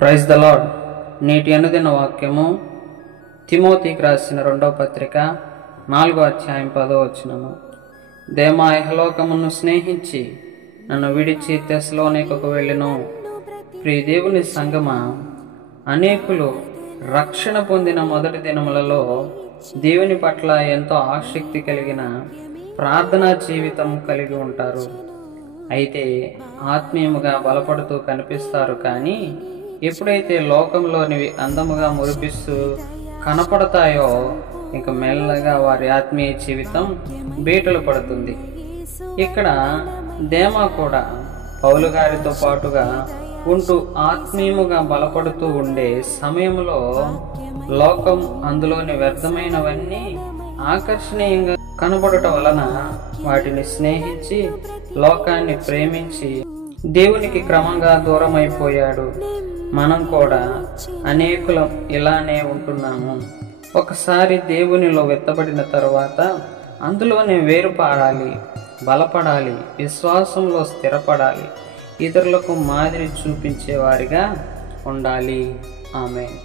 Praise the lord. నేటి అనుదిన వాక్యము తిమోతికి రాసిన 2వ పత్రిక 4వ అధ్యాయం 10వ వచనము. దేమా ఇహలోకమును స్నేహించి నన్ను విడిచి తెస్సలోనికకు వెళ్ళెను. ప్రియ దేవుని సంగమా, అనేకులు రక్షణ పొందిన మొదటి దినములలో దేవుని పట్ల ఎంతో ఆసక్తి కలిగిన ప్రార్థనా జీవితం కలిగి ఉంటారు. అయితే ఆత్మీయముగా బలపడుతూ కనిపిస్తారు. కానీ ఎప్పుడైతే లోకంలోనివి అందముగా మురిపిస్తూ కనపడతాయో ఇంక మెల్లగా వారి ఆత్మీయ జీవితం బీటలు పడుతుంది. ఇక్కడ దేమా కూడా పౌలు గారితో పాటుగా ఉంటూ ఆత్మీయముగా బలపడుతూ ఉండే సమయంలో లోకం అందులోని వ్యర్థమైనవన్నీ ఆకర్షణీయంగా కనబడటం వలన వాటిని స్నేహించి లోకాన్ని ప్రేమించి దేవునికి క్రమంగా దూరం అయిపోయాడు. మనం కూడా అనేకులం ఇలానే ఉంటున్నాము. ఒకసారి దేవునిలో వెత్తబడిన తరువాత అందులోనే వేరుపారాలి, బలపడాలి, విశ్వాసంలో స్థిరపడాలి, ఇతరులకు మాదిరి చూపించేవారిగా ఉండాలి. ఆమేన్.